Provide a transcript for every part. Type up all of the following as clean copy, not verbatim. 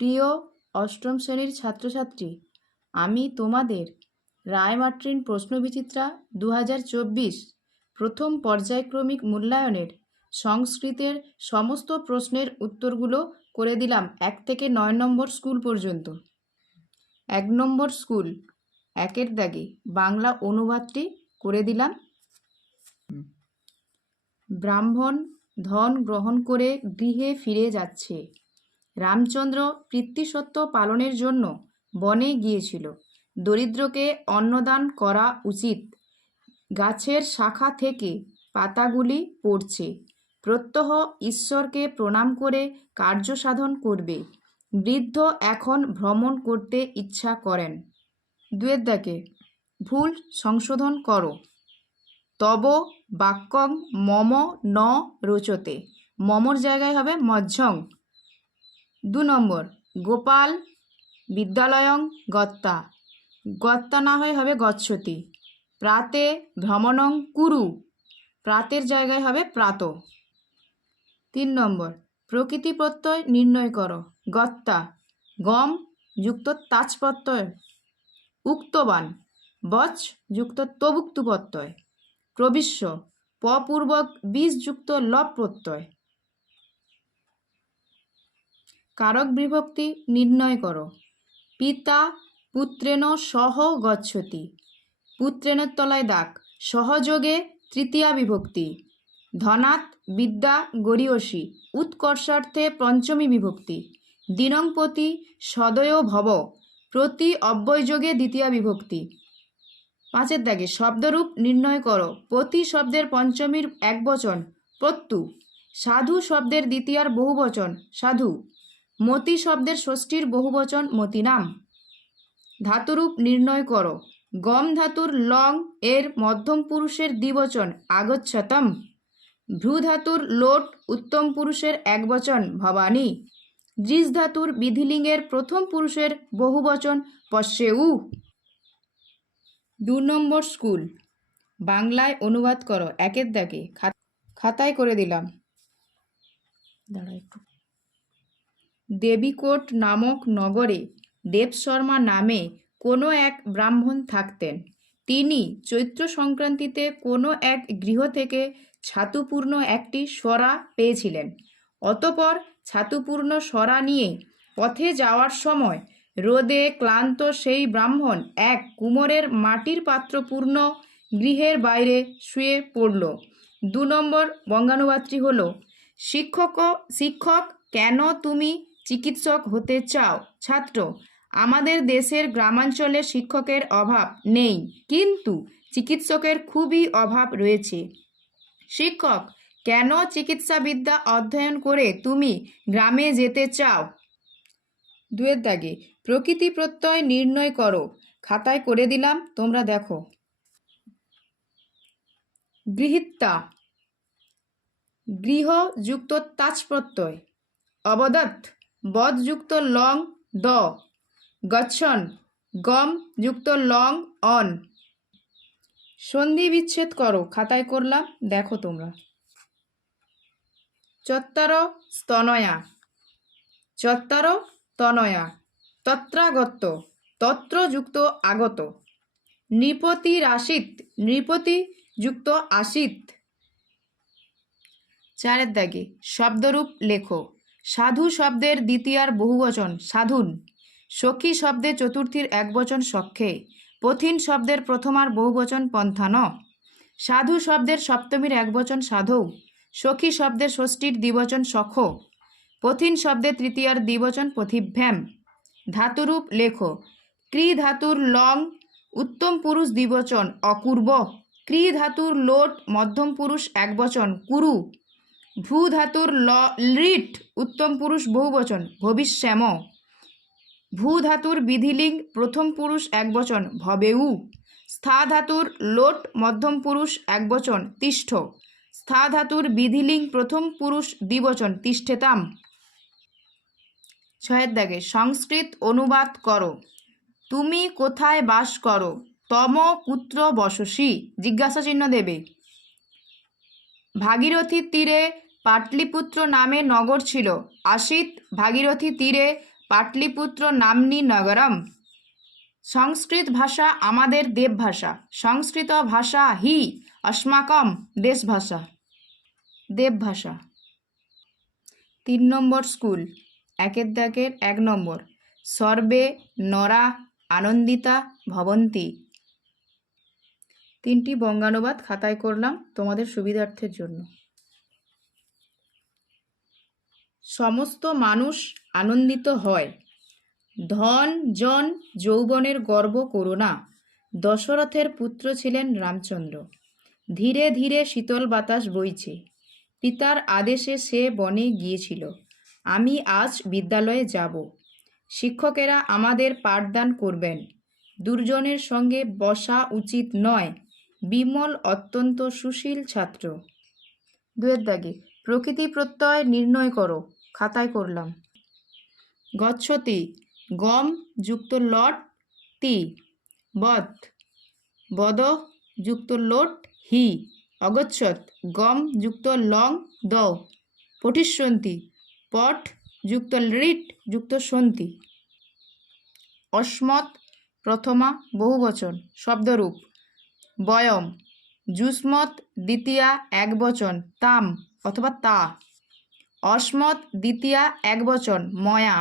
প্রিয় অষ্টম শ্রেণীর ছাত্রছাত্রী, আমি তোমাদের রায়মার্টিন প্রশ্নবিচিত্রা 2024 প্রথম পর্যায়ক্রমিক মূল্যায়নের সংস্কৃতের সমস্ত প্রশ্নের উত্তরগুলো করে দিলাম 1 থেকে 9 নম্বর স্কুল পর্যন্ত। 1 নম্বর স্কুল, 1-এর দাগে বাংলা অনুবাদটি করে দিলাম। ব্রাহ্মণ ধন গ্রহণ করে গৃহে ফিরে যাচ্ছে। রামচন্দ্র পিতৃসত্য পালনের জন্য বনে গিয়েছিল। দরিদ্রকে অন্নদান করা উচিত। গাছের শাখা থেকে পাতাগুলি পড়ছে। প্রত্যহ ঈশ্বরকে প্রণাম করে কার্য সাধন করবে। বৃদ্ধ এখন ভ্রমণ করতে ইচ্ছা করেন। 2-এর দাগে ভুল সংশোধন করো। তব বাক্যং মম ন রোচতে, মমর জায়গায় হবে মজ্ঝং। 2 নম্বর, গোপাল বিদ্যালয়ং গত্তা, গত্তা না হয়ে হবে গচ্ছতি। প্রাতে ভ্রমণং কুরু, প্রাতের জায়গায় হবে প্রাত। 3 নম্বর, প্রকৃতি প্রত্যয় নির্ণয় করো। গত্তা গম যুক্ত তাচ প্রত্যয়, উক্তবান বচ যুক্ত তবুক্তু প্রত্যয়, প্রবিশ্য পপূর্বক বীজ যুক্ত লব প্রত্যয়। কারক বিভক্তি নির্ণয় করো। পিতা পুত্রেণ সহ গচ্ছতি, পুত্রেণের তলায় দাগ, সহযোগে তৃতীয়া বিভক্তি। ধনাৎ বিদ্যা গরীয়সী, উৎকর্ষার্থে পঞ্চমী বিভক্তি। দিনং প্রতি সদয় ভব, প্রতি অব্যয়যোগে দ্বিতীয়া বিভক্তি। 5-এর দাগে শব্দরূপ নির্ণয় করো। প্রতি শব্দের পঞ্চমীর একবচন প্রত্যু, সাধু শব্দের দ্বিতীয়ার বহুবচন সাধু, মতি শব্দের ষষ্ঠীর বহুবচন মতিনাম। ধাতুরূপ নির্ণয় করো। গম ধাতুর লং এর মধ্যম পুরুষের দ্বিবচন আগচ্ছতম। ভ্রু ধাতুর লোট উত্তম পুরুষের একবচন ভবানী। দৃশ ধাতুর বিধিলিঙ্গের প্রথম পুরুষের বহুবচন পশ্যেউ। 2 নম্বর স্কুল, বাংলায় অনুবাদ করো। 1-এর দাগে খাতায় করে দিলাম। দেবীকোট নামক নগরে দেবশর্মা নামে কোনো এক ব্রাহ্মণ থাকতেন। তিনি চৈত্র সংক্রান্তিতে কোনো এক গৃহ থেকে ছাতুপূর্ণ একটি সরা পেয়েছিলেন। অতঃপর ছাতুপূর্ণ সরা নিয়ে পথে যাওয়ার সময় রোদে ক্লান্ত সেই ব্রাহ্মণ এক কুমোরের মাটির পাত্রপূর্ণ গৃহের বাইরে শুয়ে পড়ল। 2 নম্বর বঙ্গানুবাদটি হলো, শিক্ষক কেন তুমি চিকিৎসক হতে চাও? ছাত্র, আমাদের দেশের গ্রামাঞ্চলে শিক্ষকের অভাব নেই, কিন্তু চিকিৎসকের খুবই অভাব রয়েছে। শিক্ষক, কেন চিকিৎসাবিদ্যা অধ্যয়ন করে তুমি গ্রামে যেতে চাও? 2-এর দাগে প্রকৃতি প্রত্যয় নির্ণয় করো। খাতায় করে দিলাম, তোমরা দেখো। গৃহীতা গৃহ যুক্ত তাচ প্রত্যয়। অবদত্ত বদ যুক্ত লং দ। গচ্ছন গম যুক্ত লং অন। সন্ধি বিচ্ছেদ করো। খাতায় করলাম, দেখো তোমরা। চত্বর স্তনয়া, চত্বর তনয়া। তত্রাগত, তত্র যুক্ত আগত। নৃপতি রাশিত, নৃপতি যুক্ত আশিত। 4-এর দাগে শব্দরূপ লেখো। সাধু শব্দের দ্বিতীয়ার বহুবচন সাধুন। সখী শব্দের চতুর্থীর একবচন সখ্যে। পথিন শব্দের প্রথমার বহুবচন পন্থান। সাধু শব্দের সপ্তমীর একবচন সাধৌ। সখী শব্দের ষষ্ঠীর দ্বিবচন সখ। পথিন শব্দের তৃতীয়ার দ্বিবচন পথিভ্যাম। ধাতুরূপ লেখো। ক্রি ধাতুর লং উত্তম পুরুষ দ্বিবচন অকুর্ব। ক্রি ধাতুর লোট মধ্যম পুরুষ একবচন কুরু। ভ্রু ধাতুর লিট উত্তম পুরুষ বহুবচন ভবিষ্যাম। ভূ ধাতুর বিধিলিঙ্গ প্রথম পুরুষ একবচন ভবেউ। স্থা ধাতুর লোট মধ্যম পুরুষ একবচন তিষ্ঠ। স্থা ধাতুর বিধিলিঙ্গ প্রথম পুরুষ দ্বিবচন তিষ্ঠেতাম। 6-এর দাগে সংস্কৃত অনুবাদ করো। তুমি কোথায় বাস করো? তম কুত্র বসসি, জিজ্ঞাসা চিহ্ন দেবে। ভাগীরথীর তীরে পাটলিপুত্র নামে নগর ছিল। আশিত ভাগীরথী তীরে পাটলিপুত্র নাম্নী নগরম। সংস্কৃত ভাষা আমাদের দেবভাষা। সংস্কৃত ভাষা হি अस्माकं দেশভাষা। দেবভাষা। 3 নম্বর স্কুল। একের দাগের 1 নম্বর, সর্বে নরা আনন্দিতা ভবন্তি। 3টি বঙ্গানুবাদ খাতায় করলাম তোমাদের সুবিধার্থের জন্য। সমস্ত মানুষ আনন্দিত হয়। ধন জন যৌবনের গর্ব করো না। দশরথের পুত্র ছিলেন রামচন্দ্র। ধীরে ধীরে শীতল বাতাস বইছে। পিতার আদেশে সে বনে গিয়েছিল। আমি আজ বিদ্যালয়ে যাব। শিক্ষকেরা আমাদের পাঠদান করবেন। দুর্জনের সঙ্গে বসা উচিত নয়। বিমল অত্যন্ত সুশীল ছাত্র। 2 দাগে প্রকৃতি প্রত্যয় নির্ণয় করো। খাতায় করলাম। গচ্ছতি গম যুক্ত লট তি, বদ বদ যুক্ত লোট হি, অগচ্ছত গম যুক্ত লং দ, পঠিষ্যন্তি পট যুক্ত রিট যুক্ত সন্তি। অস্মৎ প্রথমা বহুবচন শব্দরূপ বয়ম। যুষ্মৎ দ্বিতীয়া একবচন তাম অথবা তা। অস্মৎ দ্বিতীয়া একবচন ময়া।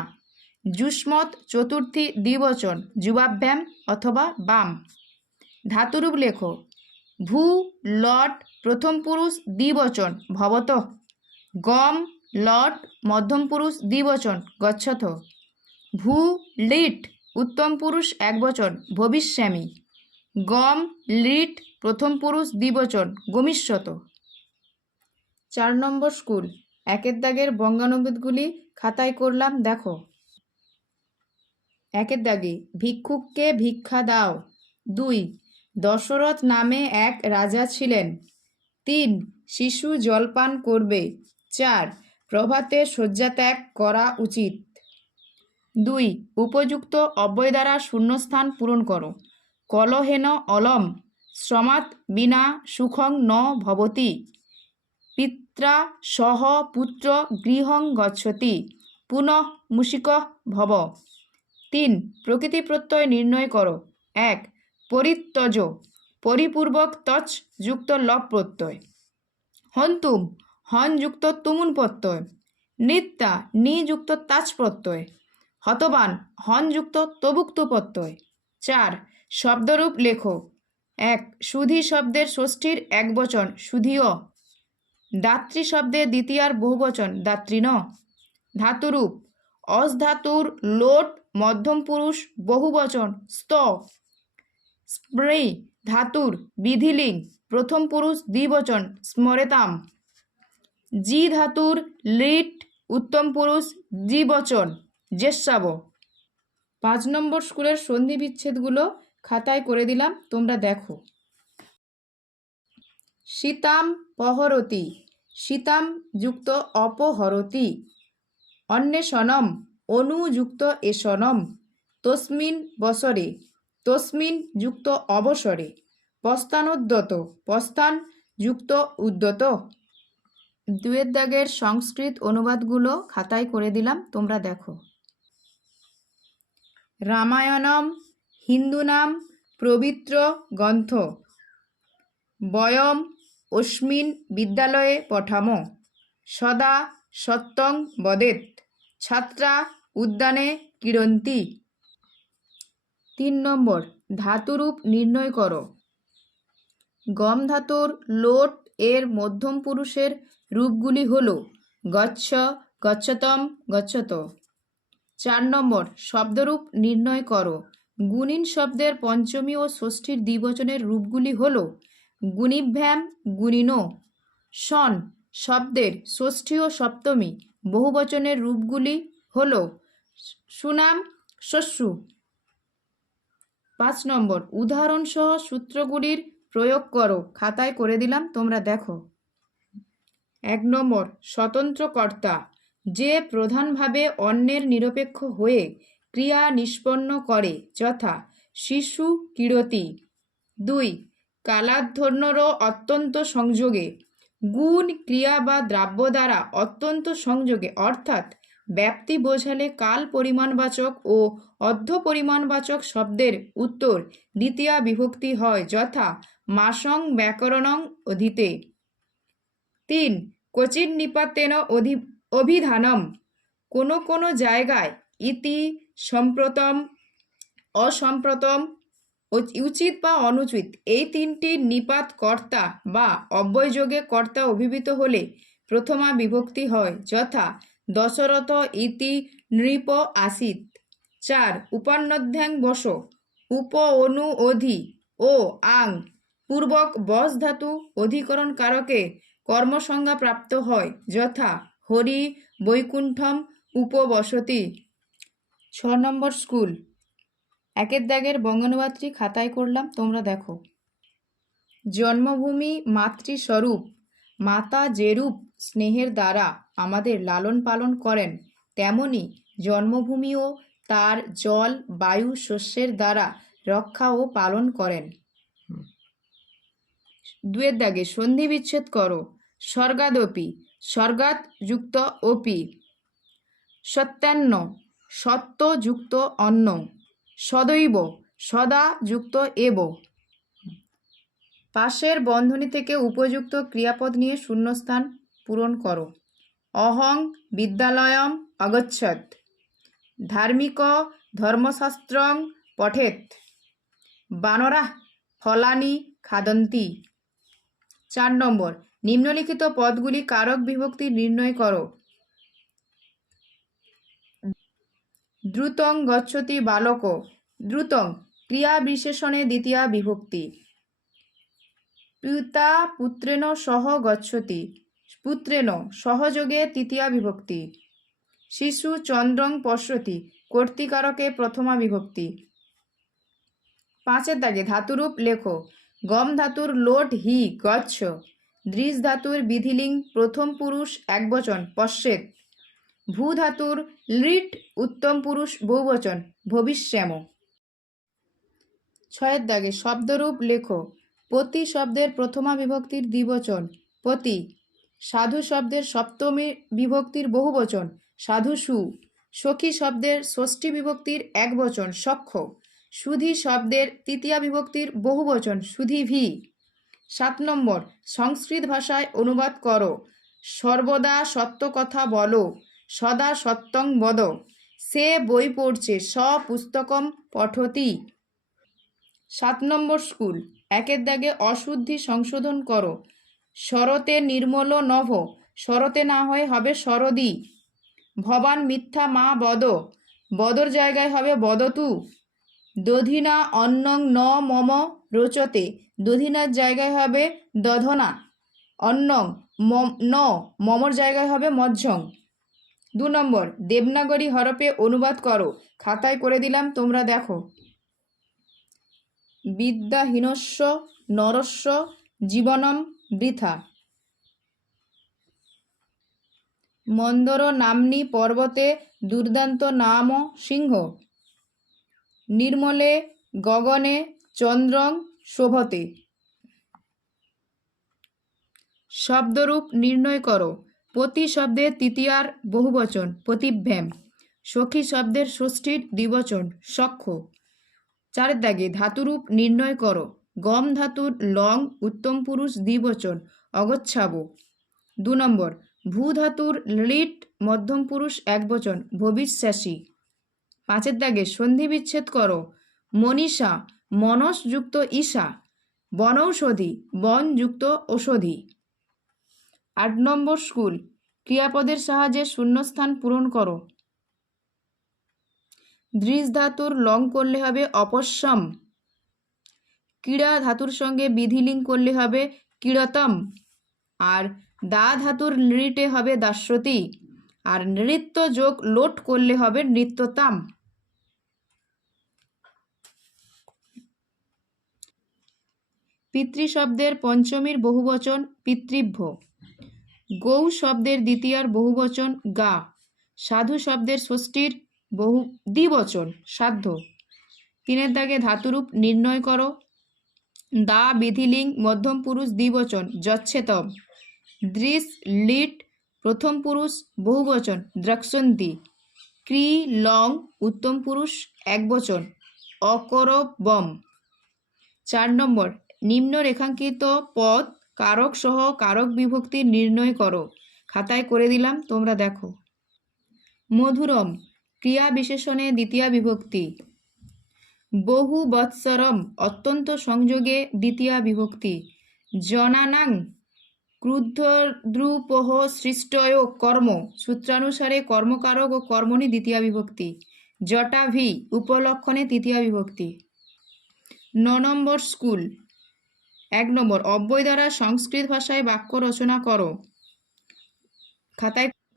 যুষ্মৎ চতুর্থী দ্বিবচন যুবাভ্যাম অথবা বাম। ধাতুরূপ লেখো। ভূ লট প্রথম পুরুষ দ্বিবচন ভবতঃ। গম লট মধ্যম পুরুষ দ্বিবচন গচ্ছথ। ভূ লিট উত্তম পুরুষ একবচন ভবিষ্যামি। গম লিট প্রথম পুরুষ দ্বিবচন গমিষ্যত। 4 নম্বর স্কুল। একের দাগের বঙ্গানুবাদগুলি খাতায় করলাম, দেখো। একের দাগে ভিক্ষুককে ভিক্ষা দাও। 2 দশরথ নামে এক রাজা ছিলেন। 3 শিশু জলপান করবে। 4 প্রভাতে শয্যাত্যাগ করা উচিত। 2 উপযুক্ত অব্যয় দ্বারা শূন্যস্থান পূরণ করো। কলহেন অলম শ্রমাৎ বিনা সুখং ন ভবতি। পিত্রা সহ পুত্র গৃহং গচ্ছতি পুনঃ মুষিকঃ ভব। 3 প্রকৃতি প্রত্যয় নির্ণয় করো। 1 পরিত্যজ পরিপূর্বক তচ যুক্ত লপ প্রত্যয়। হন্তুম হন যুক্ত তুমুন প্রত্যয়। নিত্যা নি যুক্ত তাচ প্রত্যয়। হতবান হন যুক্ত তবুক্ত প্রত্যয়। 4 শব্দরূপ লেখো। 1 সুধী শব্দের ষষ্ঠীর একবচন সুধীয়। দাত্রী শব্দের দ্বিতীয়ার বহুবচন দাত্রীন। ধাতুরূপ অস ধাতুর লোট মধ্যম পুরুষ বহুবচন স্ত। স্মৃ ধাতুর বিধিলিং প্রথম পুরুষ দ্বিবচন স্মরেতাম। জি ধাতুর লিট উত্তম পুরুষ দ্বিবচন জেস্যাব। 5 নম্বর স্কুলের সন্ধি বিচ্ছেদগুলো খাতায় করে দিলাম, তোমরা দেখো। সীতাম পহরতি সীতাম যুক্ত অপহরতি। অন্বেষণম অনুযুক্ত এষণম। তস্মিন বসরে তস্মিন যুক্ত অবসরে। পস্তানোদ্যত পস্তান যুক্ত উদ্যত। 2 দাগের সংস্কৃত অনুবাদগুলো খাতায় করে দিলাম, তোমরা দেখো। রামায়ণম হিন্দুনাম পবিত্র গ্রন্থ। বয়ম অস্মিন বিদ্যালয়ে পঠামো। সদা সত্যং বদেৎ ছাত্রা উদ্যানে ক্রীড়ন্তি। 3 নম্বর ধাতুরূপ নির্ণয় করো। গম ধাতুর লোট এর মধ্যম পুরুষের রূপগুলি হল গচ্ছ গচ্ছতম গচ্ছত। 4 নম্বর শব্দরূপ নির্ণয় করো। গুণিন শব্দের পঞ্চমী ও ষষ্ঠীর দ্বিবচনের রূপগুলি হল গুণিভ্যাম গুণিনো। শন শব্দের ষষ্ঠী ও সপ্তমী বহুবচনের রূপগুলি হল সুনাম শস্যু। 5 নম্বর উদাহরণসহ সূত্রগুলির প্রয়োগ করো। খাতায় করে দিলাম, তোমরা দেখো। 1 নম্বর স্বতন্ত্র কর্তা যে প্রধানভাবে অন্যের নিরপেক্ষ হয়ে ক্রিয়া নিষ্পন্ন করে, যথা শিশু ক্রীড়তি। 2 কালাধ্বর্ণরও অত্যন্ত সংযোগে গুণ ক্রিয়া বা দ্রব্য দ্বারা অত্যন্ত সংযোগে অর্থাৎ ব্যাপ্তি বোঝালে কাল পরিমাণবাচক ও অর্ধ পরিমাণবাচক শব্দের উত্তর দ্বিতীয়া বিভক্তি হয়, যথা মাসং ব্যাকরণং অধীতে। 3. ক্বচিৎ নিপাতেন অভিধানম। কোনো কোনো জায়গায় ইতি, সম্প্রতম, অসম্প্রতম, উচিত বা অনুচিত এই তিনটি নিপাত কর্তা বা অব্যয়যোগে কর্তা অভিহিত হলে প্রথমা বিভক্তি হয়, যথা দশরথ ইতি নৃপ আসিত। 4. উপান্নধ্যাং বস, উপ, অনু, অধি ও আং পূর্বক বস ধাতু অধিকরণ কারকে কর্মসংজ্ঞা প্রাপ্ত হয়, যথা হরি বৈকুণ্ঠম উপবসতি। 6 নম্বর স্কুল। একের দাগের বঙ্গানুবাদটি খাতায় করলাম, তোমরা দেখো। জন্মভূমি মাতৃস্বরূপ। মাতা যেরূপ স্নেহের দ্বারা আমাদের লালন পালন করেন, তেমনি জন্মভূমিও তার জল, বায়ু, শস্যের দ্বারা রক্ষা ও পালন করেন। 2 দাগে সন্ধি বিচ্ছেদ করো। স্বর্গাদপি, স্বর্গাৎ যুক্ত অপি। সত্যান্ন, সত্য যুক্ত অন্ন। সদৈব, সদা যুক্ত এব। পাশের বন্ধনী থেকে উপযুক্ত ক্রিয়াপদ নিয়ে শূন্যস্থান পূরণ করো। অহং বিদ্যালয়ম অগচ্ছত। ধার্মিক ধর্মশাস্ত্রং পঠেত। বানরাঃ ফলানি খাদন্তি। 4 নম্বর। নিম্নলিখিত পদগুলি কারক বিভক্তি নির্ণয় করো। দ্রুতং গচ্ছতি বালক। দ্রুতং ক্রিয়া বিশেষণে দ্বিতীয়া বিভক্তি। পিতা পুত্রেণ সহ গচ্ছতি। পুত্রেণ সহযোগে তৃতীয়া বিভক্তি। শিশু চন্দ্রং পশ্যতি, কর্তৃকারকে প্রথমা বিভক্তি। 5 দাগে ধাতুরূপ লেখো। গম ধাতুর লোট হি গচ্ছ। দৃশ ধাতুর বিধিলিঙ্গ প্রথম পুরুষ একবচন পশ্যেত। ভূ ধাতুর লিট উত্তম পুরুষ বহুবচন ভবিষ্যাম। 6 দাগে শব্দরূপ লেখো। পতি শব্দের প্রথমা বিভক্তির দ্বিবচন পতি। সাধু শব্দের সপ্তমী বিভক্তির বহুবচন সাধুষু। সখী শব্দের ষষ্ঠী বিভক্তির একবচন সখ্য। সুধী শব্দের তৃতীয়া বিভক্তির বহুবচন সুধীভি। 7 নম্বর। সংস্কৃত ভাষায় অনুবাদ করো। সর্বদা সত্য কথা বলো, সদা সত্যং বদ। সে বই পড়ছে, স পুস্তকম পঠতি। 7 নম্বর স্কুল। 1 দাগে অশুদ্ধি সংশোধন করো। শরতে নির্মল নভ, শরতে না হয়ে হবে শরদি। ভবান মিথ্যা মা বদ, বদর জায়গায় হবে বদতু। দধিনা অন্নং ন মম রোচতে, দধিনার জায়গায় হবে দধনা। অন্নং ন মমর জায়গায় হবে মজ্ঝং। 2 নম্বর। দেবনাগরী হরফে অনুবাদ করো। খাতায় করে দিলাম, তোমরা দেখো। বিদ্যাহীনস্য নরস্য জীবনম বৃথা। মন্দর নাম্নী পর্বতে দুর্দান্ত নাম সিংহ। নির্মলে গগনে চন্দ্রং শোভতে। শব্দরূপ নির্ণয় করো। পতি শব্দের তৃতীয়ার বহুবচন পতিভ্যাম। সখী শব্দের ষষ্ঠীর দ্বিবচন সখ্য। 4 দাগে ধাতুরূপ নির্ণয় করো। গম ধাতুর লং উত্তম পুরুষ দ্বিবচন অগচ্ছাব। 2 নম্বর। ভূ ধাতুর লিট মধ্যম পুরুষ একবচন ভবিষ্যাসী। 5 দাগে সন্ধি বিচ্ছেদ করো। মনীষা মনস যুক্ত ঈশা। বনৌষধি বন যুক্ত ঔষধি। 8 নম্বর স্কুল। ক্রিয়াপদের সাহায্যে শূন্যস্থান পূরণ করো। দৃশ ধাতুর লং করলে হবে অপশ্যম। ক্রীড়া ধাতুর সঙ্গে বিধিলিঙ্গ করলে হবে ক্রীড়তম। আর দা ধাতুর নৃটে হবে দাস্যতি। আর নৃত্য যোগ লোট করলে হবে নৃত্যতাম। পিতৃ শব্দের পঞ্চমীর বহুবচন পিতৃভ্য। গৌ শব্দের দ্বিতীয়ার বহুবচন গা। সাধু শব্দের ষষ্ঠীর দ্বিবচন সাধ্য। 3 দাগে ধাতুরূপ নির্ণয় করো। দা বিধিলিঙ্গ মধ্যম পুরুষ দ্বিবচন যচ্ছেতম। দৃশ লিট প্রথম পুরুষ বহুবচন দ্রক্ষন্তি। ক্রি লং উত্তম পুরুষ একবচন অকরবম। 4 নম্বর, নিম্ন রেখাঙ্কিত পদ কারক সহ কারক বিভক্তি নির্ণয় করো। খাতায় করে দিলাম, তোমরা দেখো। মধুরম ক্রিয়া বিশেষণে দ্বিতীয়া বিভক্তি। বহু বৎসরম অত্যন্ত সংযোগে দ্বিতীয়া বিভক্তি। জনানাং ক্রুদ্ধদ্রুপহ সৃষ্টয় কর্ম সূত্রানুসারে কর্মকারক ও কর্মণি দ্বিতীয়া বিভক্তি। জটাভি উপলক্ষণে তৃতীয়া বিভক্তি। 9 নম্বর, স্কুল। 1 নম্বর, অব্যয় দ্বারা সংস্কৃত ভাষায় বাক্য রচনা করো।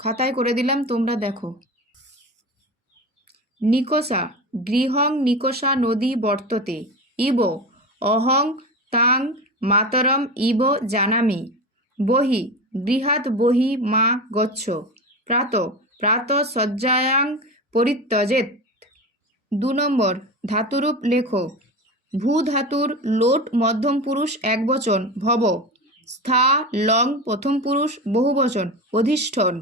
খাতায় করে দিলাম, তোমরা দেখো। নিকষা গৃহং নিকষা নদী বর্ততে। ইব অহং তাং মাতরম ইব জানামি। বহি গৃহাৎ বহি মা গচ্ছ। প্রাত প্রাত শয্যায়াং পরিত্যজেৎ। 2 নম্বর, ধাতুরূপ লেখো। ভূ ধাতুর লোট মধ্যম পুরুষ একবচন ভব। স্থা লং প্রথম পুরুষ বহুবচন অধিষ্ঠন।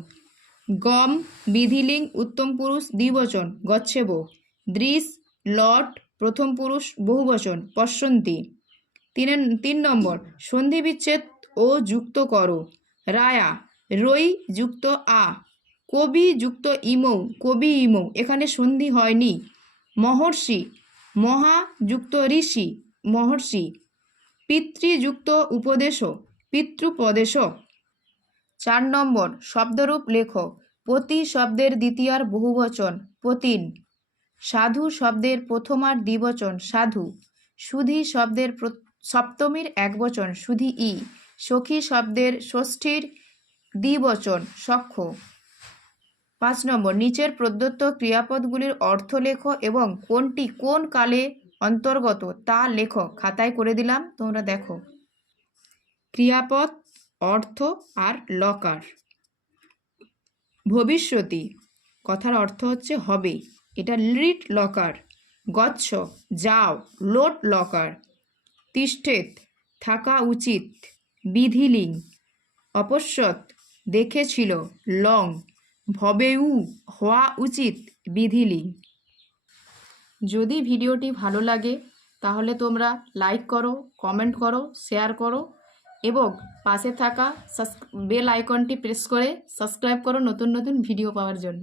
গম বিধিলিঙ্গ উত্তম পুরুষ দ্বিবচন গচ্ছেব। দৃশ লট প্রথম পুরুষ বহুবচন পশ্যন্তি। 3 নম্বর, সন্ধি বিচ্ছেদ ও যুক্ত করো। রায়া রই যুক্ত আ। কবি যুক্ত ইমৌ কবি ইমৌ, এখানে সন্ধি হয়নি। মহর্ষি মহা যুক্ত ঋষি মহর্ষি। পিতৃযুক্ত উপদেশ পিতৃপদেশ। 4 নম্বর, শব্দরূপ লেখো। পতি শব্দের দ্বিতীয়ার বহুবচন পতিন। সাধু শব্দের প্রথমার দ্বিবচন সাধু। সুধী শব্দের সপ্তমীর একবচন সুধী ই। সখী শব্দের ষষ্ঠীর দ্বিবচন সখ্য। 5 নম্বর, নিচের প্রদত্ত ক্রিয়াপদগুলির অর্থ লেখো এবং কোনটি কোন কালে অন্তর্গত তা লেখো। খাতায় করে দিলাম, তোমরা দেখো। ক্রিয়াপদ, অর্থ আর লকার। ভবিষ্যতি কথার অর্থ হচ্ছে হবে, এটা লিট লকার। গচ্ছ যাও, লোট লকার। তিষ্ঠেত থাকা উচিত, বিধিলিঙ্গ। অপশ্যৎ দেখেছিল, লং। ভবেউ হওয়া উচিত, বিধিলিঙ্গ। যদি ভিডিওটি ভালো লাগে তাহলে তোমরা লাইক করো, কমেন্ট করো, শেয়ার করো এবং পাশে থাকা বেল আইকনটি প্রেস করে সাবস্ক্রাইব করো নতুন নতুন ভিডিও পাওয়ার জন্য।